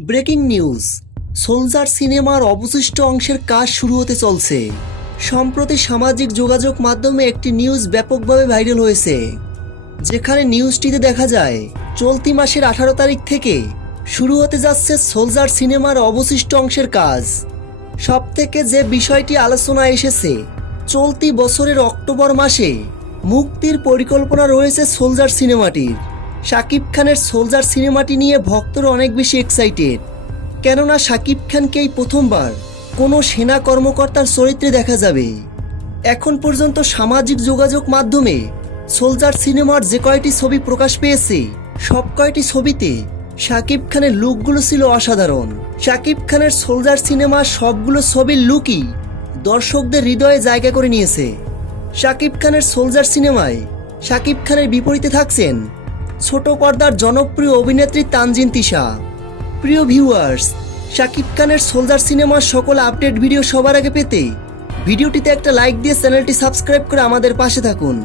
Breaking news, soldier সিনেমার অবশিষ্ট অংশের কাজ শুরু হতে চলছে। সম্প্রতি সামাজিক যোগাযোগ মাধ্যমে একটি নিউজ ব্যাপকভাবে ভাইরাল হয়েছে, যেখানে নিউজটিতে দেখা যায় চলতি মাসের 18 তারিখ থেকে শুরু হতে যাচ্ছে সোলজার সিনেমার অবশিষ্ট অংশের কাজ। সবথেকে যে বিষয়টি আলোচনায় এসেছে, চলতি বছরের অক্টোবর মাসে মুক্তির পরিকল্পনা রয়েছে সোলজার সিনেমাটির। শাকিব খানের সোলজার সিনেমাটি নিয়ে ভক্তরা অনেক বেশি এক্সাইটেড, কেননা শাকিব খানকেই প্রথমবার কোনো সেনা কর্মকর্তার চরিত্রে দেখা যাবে। এখন পর্যন্ত সামাজিক যোগাযোগ মাধ্যমে সোলজার সিনেমার যে কয়টি ছবি প্রকাশ পেয়েছে, সব কয়টি ছবিতে শাকিব খানের লুকগুলো ছিল অসাধারণ। শাকিব খানের সোলজার সিনেমার সবগুলো ছবির লুকই দর্শকদের হৃদয়ে জায়গা করে নিয়েছে। শাকিব খানের সোলজার সিনেমায় শাকিব খানের বিপরীতে থাকছেন ছোট পর্দার জনপ্রিয় অভিনেত্রী তানজিন তিশা। প্রিয় ভিউয়ার্স, শাকিব খানের সোলজার সিনেমার সকল আপডেট ভিডিও সবার আগে পেতে ভিডিওটিতে একটা লাইক দিয়ে চ্যানেলটি সাবস্ক্রাইব করে আমাদের পাশে থাকুন।